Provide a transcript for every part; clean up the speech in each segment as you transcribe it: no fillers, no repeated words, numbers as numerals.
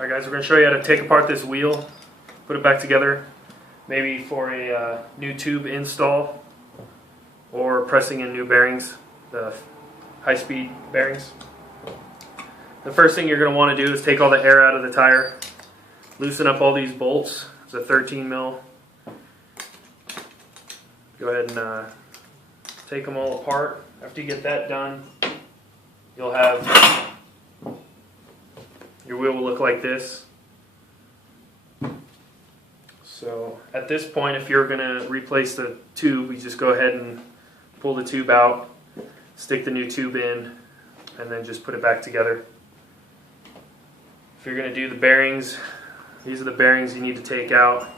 Alright guys, we're going to show you how to take apart this wheel, put it back together, maybe for a new tube install or pressing in new bearings, the high-speed bearings. The first thing you're going to want to do is take all the air out of the tire, loosen up all these bolts. It's a 13 mil. Go ahead and take them all apart. After you get that done, you'll have your wheel will look like this. So at this point, if you're going to replace the tube, you just go ahead and pull the tube out, stick the new tube in, and then just put it back together. If you're going to do the bearings, these are the bearings you need to take out.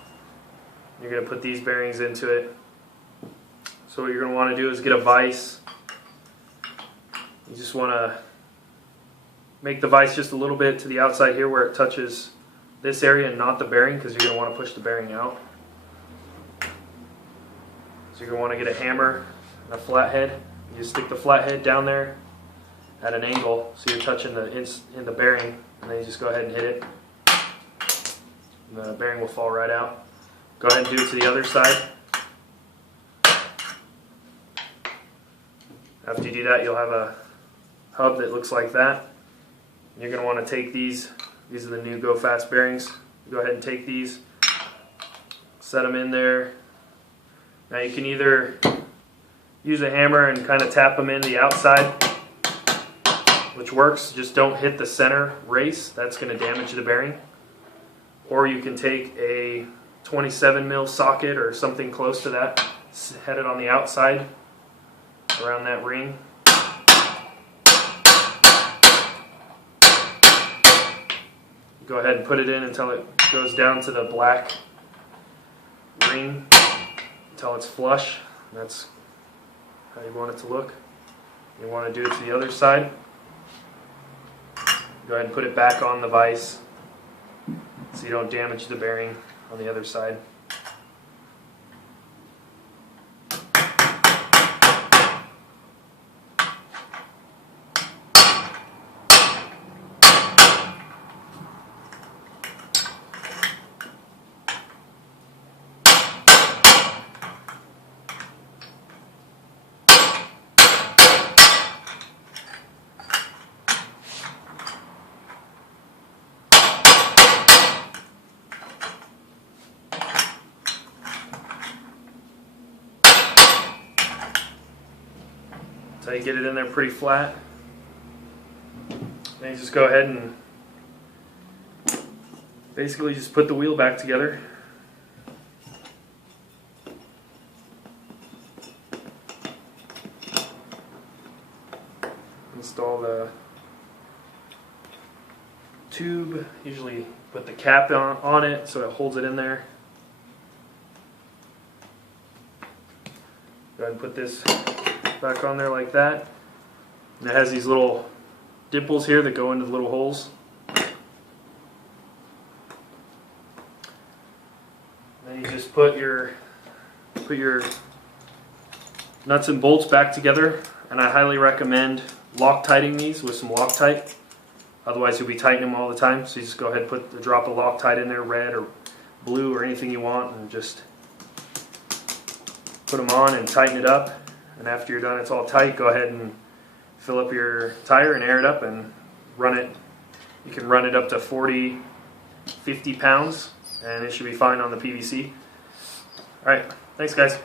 You're going to put these bearings into it. So what you're going to want to do is get a vise. You just want to make the vise just a little bit to the outside here where it touches this area and not the bearing, because you're going to want to push the bearing out. So you're going to want to get a hammer and a flathead. You just stick the flathead down there at an angle so you're touching in the bearing, and then you just go ahead and hit it. And the bearing will fall right out. Go ahead and do it to the other side. After you do that, you'll have a hub that looks like that. You're going to want to take these are the new Go Fast bearings. Go ahead and take these, set them in there. Now you can either use a hammer and kind of tap them in the outside, which works, just don't hit the center race, that's going to damage the bearing. Or you can take a 27 mil socket or something close to that, head it on the outside around that ring. Go ahead and put it in until it goes down to the black ring, until it's flush. That's how you want it to look. You want to do it to the other side. Go ahead and put it back on the vise so you don't damage the bearing on the other side. So you get it in there pretty flat. Then you just go ahead and basically just put the wheel back together. Install the tube. Usually put the cap on it so it holds it in there. Go ahead and put this back on there like that. And it has these little dimples here that go into the little holes. Then you just put your nuts and bolts back together, and I highly recommend Loctiting these with some Loctite. Otherwise you'll be tightening them all the time. So you just go ahead and put a drop of Loctite in there, red or blue or anything you want, and just put them on and tighten it up. And after you're done, it's all tight, go ahead and fill up your tire and air it up and run it. You can run it up to 40, 50 pounds and it should be fine on the PVC. Alright, thanks guys.